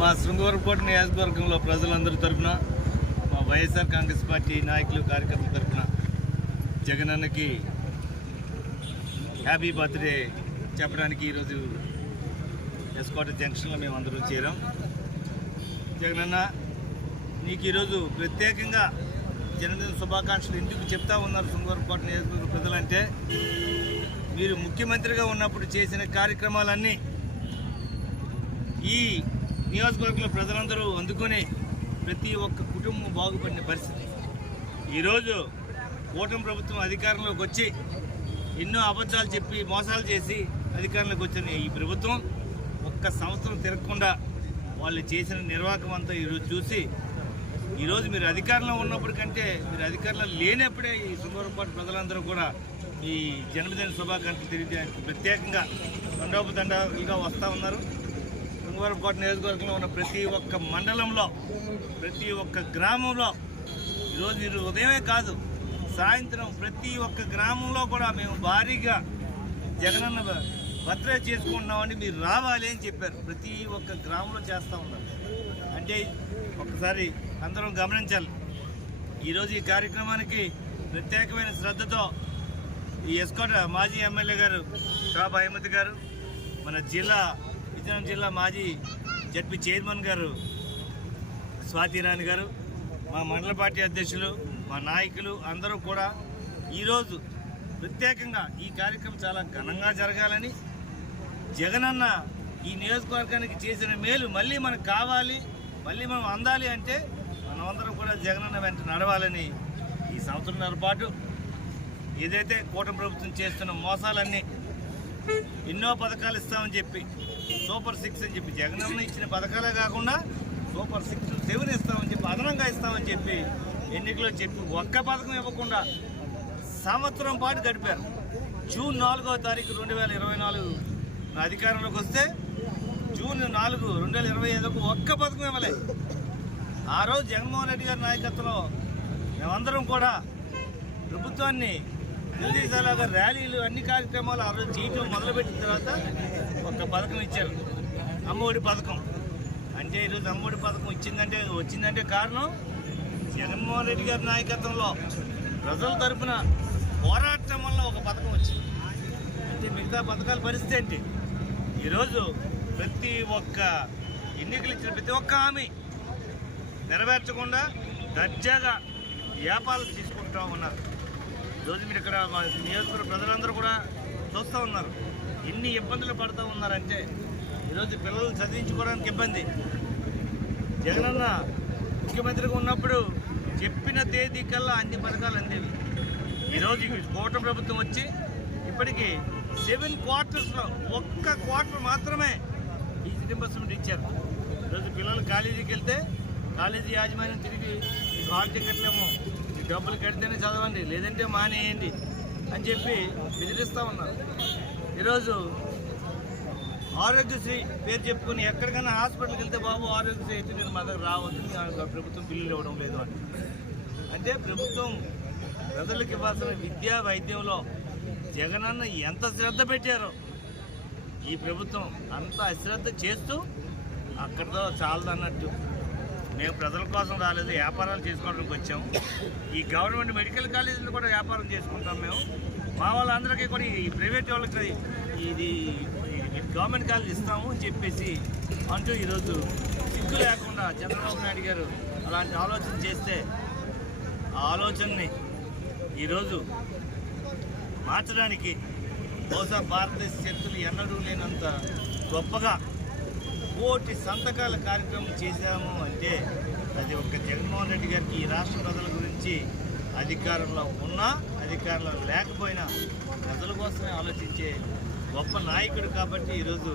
మా శృంగవరపుకోట నియోజకవర్గంలో ప్రజలందరి తరఫున మా వైఎస్ఆర్ కాంగ్రెస్ పార్టీ నాయకులు కార్యకర్తల తరఫున జగనన్నకి హ్యాపీ బర్త్డే చెప్పడానికి ఈరోజు ఎస్కోట జంక్షన్లో మేము అందరం చేరాం. జగనన్న, నీకు ఈరోజు ప్రత్యేకంగా జన్మదిన శుభాకాంక్షలు ఎందుకు చెప్తా ఉన్నారు శృంగవరపుకోట నియోజకవర్గ ప్రజలంటే, మీరు ముఖ్యమంత్రిగా ఉన్నప్పుడు చేసిన కార్యక్రమాలన్నీ ఈ నియోజకవర్గంలో ప్రజలందరూ అందుకొని ప్రతి ఒక్క కుటుంబం బాగుపడిన పరిస్థితి. ఈరోజు కూటమి ప్రభుత్వం అధికారంలోకి వచ్చి ఎన్నో అబద్ధాలు చెప్పి మోసాలు చేసి అధికారంలోకి వచ్చిన ఈ ప్రభుత్వం ఒక్క సంవత్సరం తిరగకుండా వాళ్ళు చేసిన నిర్వాహకం అంతా ఈరోజు చూసి, ఈరోజు మీరు అధికారంలో ఉన్నప్పటి కంటే మీరు అధికారంలో లేనప్పుడే ఈ శృంగవరపుకోట ప్రజలందరూ కూడా ఈ జన్మదిన శుభాకాంక్షలు తెలియజేయడానికి ప్రత్యేకంగా తండోపతండాలుగా వస్తూ ఉన్నారు. శృంగవరపుకోట నియోజకవర్గంలో ఉన్న ప్రతి ఒక్క మండలంలో, ప్రతి ఒక్క గ్రామంలో ఈరోజు మీరు ఉదయమే కాదు సాయంత్రం ప్రతి ఒక్క గ్రామంలో కూడా మేము భారీగా జగనన్న బర్త్డే చేసుకుంటున్నామని మీరు రావాలి అని చెప్పారు. ప్రతి ఒక్క గ్రామంలో చేస్తూ ఉన్నారు. అంటే ఒక్కసారి అందరం గమనించాలి. ఈరోజు ఈ కార్యక్రమానికి ప్రత్యేకమైన శ్రద్ధతో ఈ ఎస్కోట మాజీ ఎమ్మెల్యే గారు షాబ్ అహ్మద్ గారు, మన విజయనగరం జిల్లా మాజీ జడ్పీ చైర్మన్ గారు స్వాతిరాణి గారు, మా మండల పార్టీ అధ్యక్షులు, మా నాయకులు అందరూ కూడా ఈరోజు ప్రత్యేకంగా ఈ కార్యక్రమం చాలా ఘనంగా జరగాలని, జగనన్న ఈ నియోజకవర్గానికి చేసిన మేలు మళ్ళీ మనకు కావాలి, మళ్ళీ మనం అందాలి అంటే మనమందరం కూడా జగనన్న వెంట నడవాలని ఈ సంవత్సరంన్నర పాటు ఏదైతే కూటమి ప్రభుత్వం చేస్తున్న మోసాలన్నీ, ఎన్నో పథకాలు ఇస్తామని చెప్పి సూపర్ 6 అని చెప్పి జగనన్న ఇచ్చిన పథకాలే కాకుండా సూపర్ 6, 7 ఇస్తామని చెప్పి అదనంగా ఇస్తామని చెప్పి ఎన్నికల్లో చెప్పి ఒక్క పథకం ఇవ్వకుండా సంవత్సరం పాటు గడిపారు. జూన్ 4వ తారీఖు 2024 అధికారంలోకి వస్తే జూన్ 4, 2025 ఒక్క పథకం ఇవ్వలేదు. ఆ రోజు జగన్మోహన్ రెడ్డి గారి నాయకత్వంలో మేమందరం కూడా ప్రభుత్వాన్ని నిలదీసేలాగా ర్యాలీలు అన్ని కార్యక్రమాలు ఆ రోజు చేయటం మొదలుపెట్టిన తర్వాత ఒక్క పథకం ఇచ్చారు, అమ్మఒడి పథకం. అంటే ఈరోజు అమ్మఒడి పథకం వచ్చిందంటే కారణం జగన్మోహన్ రెడ్డి గారి నాయకత్వంలో ప్రజల తరఫున పోరాటం వల్ల ఒక పథకం వచ్చింది. అంటే మిగతా పథకాల పరిస్థితి ఏంటి? ఈరోజు ప్రతి ఒక్క ఎన్నికలు ఇచ్చిన ప్రతి ఒక్క హామీ నెరవేర్చకుండా దర్జాగా వ్యాపారాలు తీసుకుంటూ ఉన్నారు. ఈరోజు మీరు ఇక్కడ నియోజకవర్గ ప్రజలందరూ కూడా చూస్తూ ఉన్నారు ఎన్ని ఇబ్బందులు పడుతూ ఉన్నారంటే, ఈరోజు పిల్లలు చదివించుకోవడానికి ఇబ్బంది. జగనన్న ముఖ్యమంత్రిగా ఉన్నప్పుడు చెప్పిన తేదీ కల్లా అన్ని పథకాలు అందేవి. ఈరోజు కూటమి ప్రభుత్వం వచ్చి ఇప్పటికీ 7 క్వార్టర్స్లో ఒక్క క్వార్టర్ మాత్రమే ఈ రీయింబర్స్మెంట్ ఇచ్చారు. ఈరోజు పిల్లలు కాలేజీకి వెళ్తే కాలేజీ యాజమాన్యం తిరిగి హాల్ టికెట్లేమో డబ్బులు కడితేనే చదవండి లేదంటే మానేయండి అని చెప్పి బెదిరిస్తూ ఉన్నారు. ఈరోజు ఆరోగ్యశ్రీ పేరు చెప్పుకొని ఎక్కడికైనా హాస్పిటల్కి వెళ్తే బాబు ఆరోగ్యశ్రీ అయితే నేను మా దగ్గర రావద్దు, ప్రభుత్వం బిల్లులు ఇవ్వడం లేదు అని. అంటే ప్రభుత్వం ప్రజలకు ఇవ్వాల్సిన విద్యా వైద్యంలో జగనన్న ఎంత శ్రద్ధ పెట్టారో ఈ ప్రభుత్వం అంత అశ్రద్ధ చేస్తూ అక్కడితో చాలదన్నట్టు. మేము ప్రజల కోసం రాలేదు, వ్యాపారాలు చేసుకోవడానికి వచ్చాము. ఈ గవర్నమెంట్ మెడికల్ కాలేజీలు కూడా వ్యాపారం చేసుకుంటాం మేము. మా వాళ్ళందరికీ కూడా ఈ ప్రైవేట్ వాళ్ళకి ఇది గవర్నమెంట్ కాలేజ్ ఇస్తాము అని చెప్పేసి అంటూ ఈరోజు సిగ్గు లేకుండా చంద్రబాబు నాయుడు గారు అలాంటి ఆలోచన చేస్తే ఆ ఆలోచనని ఈరోజు మార్చడానికి బహుశా భారతదేశ చరిత్రలు ఎన్నడూ లేనంత గొప్పగా 1 కోటి సంతకాల కార్యక్రమం చేశాము అంటే అది ఒక జగన్మోహన్ రెడ్డి గారికి ఈ రాష్ట్ర ప్రజల గురించి అధికారంలో ఉన్నా అధికారంలో లేకపోయినా ప్రజల కోసమే ఆలోచించే గొప్ప నాయకుడు కాబట్టి ఈరోజు